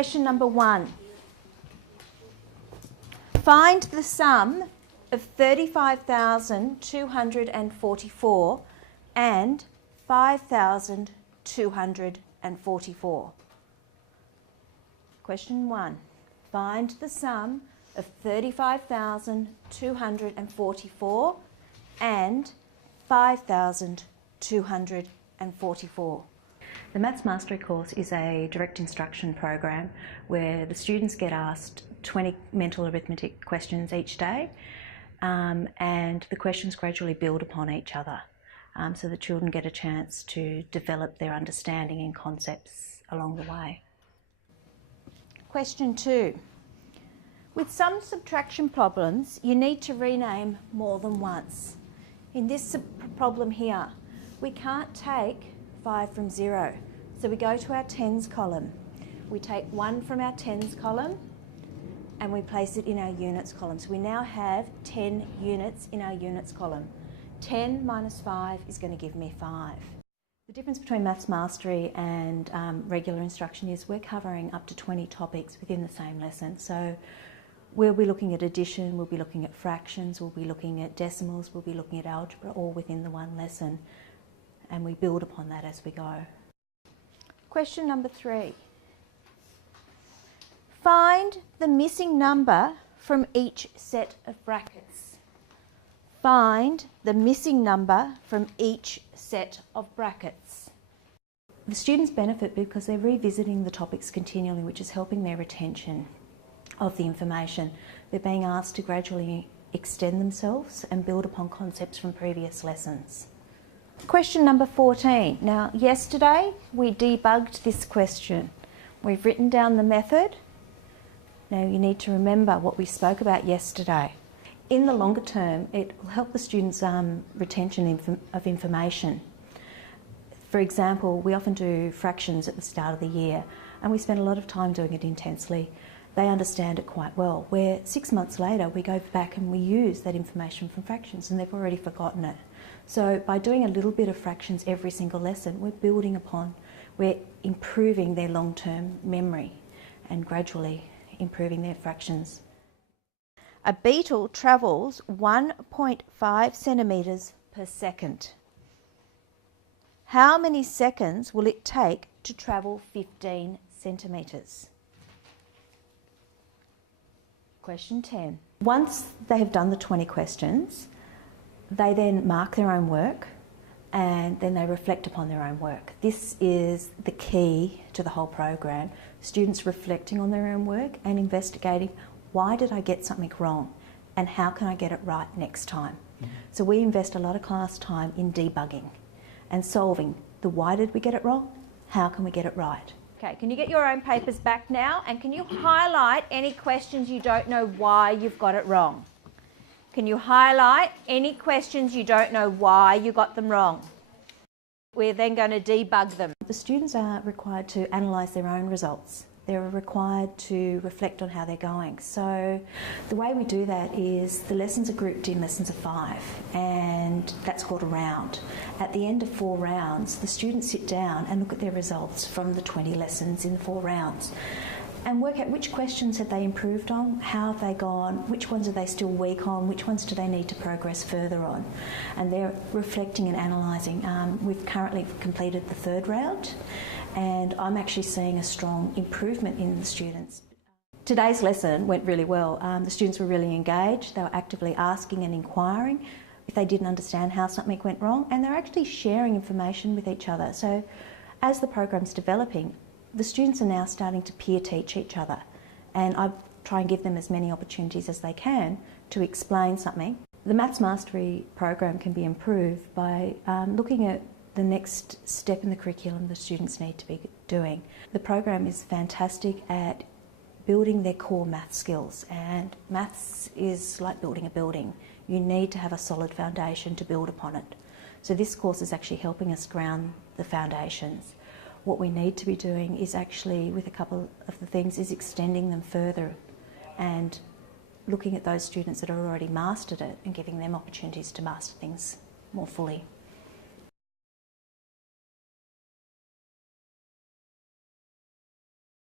Question number 1. Find the sum of 35,244 and 5,244. Question 1. Find the sum of 35,244 and 5,244. The Maths Mastery course is a direct instruction program where the students get asked 20 mental arithmetic questions each day, and the questions gradually build upon each other, so the children get a chance to develop their understanding and concepts along the way. Question 2. With some subtraction problems, you need to rename more than once. In this problem here, we can't take 5 from 0. So we go to our tens column. We take 1 from our tens column and we place it in our units column. So we now have 10 units in our units column. 10 minus 5 is going to give me 5. The difference between Maths Mastery and regular instruction is we're covering up to 20 topics within the same lesson. So we'll be looking at addition, we'll be looking at fractions, we'll be looking at decimals, we'll be looking at algebra, all within the one lesson. And we build upon that as we go. Question number 3. Find the missing number from each set of brackets. Find the missing number from each set of brackets. The students benefit because they're revisiting the topics continually, which is helping their retention of the information. They're being asked to gradually extend themselves and build upon concepts from previous lessons. Question number 14. Now, yesterday we debugged this question. We've written down the method. Now you need to remember what we spoke about yesterday. In the longer term, it will help the students' retention of information. For example, we often do fractions at the start of the year and we spend a lot of time doing it intensely. They understand it quite well, where 6 months later we go back and we use that information from fractions and they've already forgotten it. So by doing a little bit of fractions every single lesson, we're improving their long-term memory and gradually improving their fractions. A beetle travels 1.5 centimetres per second. How many seconds will it take to travel 15 centimetres? Question 10. Once they have done the 20 questions, they then mark their own work and then they reflect upon their own work. This is the key to the whole program. Students reflecting on their own work and investigating, why did I get something wrong and how can I get it right next time? So we invest a lot of class time in debugging and solving the why did we get it wrong, how can we get it right. Okay, can you get your own papers back now and can you highlight any questions you don't know why you've got it wrong? Can you highlight any questions you don't know why you got them wrong? We're then going to debug them. The students are required to analyse their own results. They're required to reflect on how they're going. So the way we do that is the lessons are grouped in lessons of 5 and that's called a round. At the end of 4 rounds, the students sit down and look at their results from the 20 lessons in the 4 rounds and work out which questions have they improved on, how have they gone, which ones are they still weak on, which ones do they need to progress further on. And they're reflecting and analysing. We've currently completed the 3rd round and I'm actually seeing a strong improvement in the students. Today's lesson went really well. The students were really engaged. They were actively asking and inquiring if they didn't understand how something went wrong, and they're actually sharing information with each other. So as the program's developing, the students are now starting to peer teach each other, and I try and give them as many opportunities as they can to explain something. The Maths Mastery program can be improved by looking at the next step in the curriculum the students need to be doing. The program is fantastic at building their core maths skills, and maths is like building a building. You need to have a solid foundation to build upon it. So this course is actually helping us ground the foundations. What we need to be doing is actually, with a couple of the things, is extending them further and looking at those students that have already mastered it and giving them opportunities to master things more fully.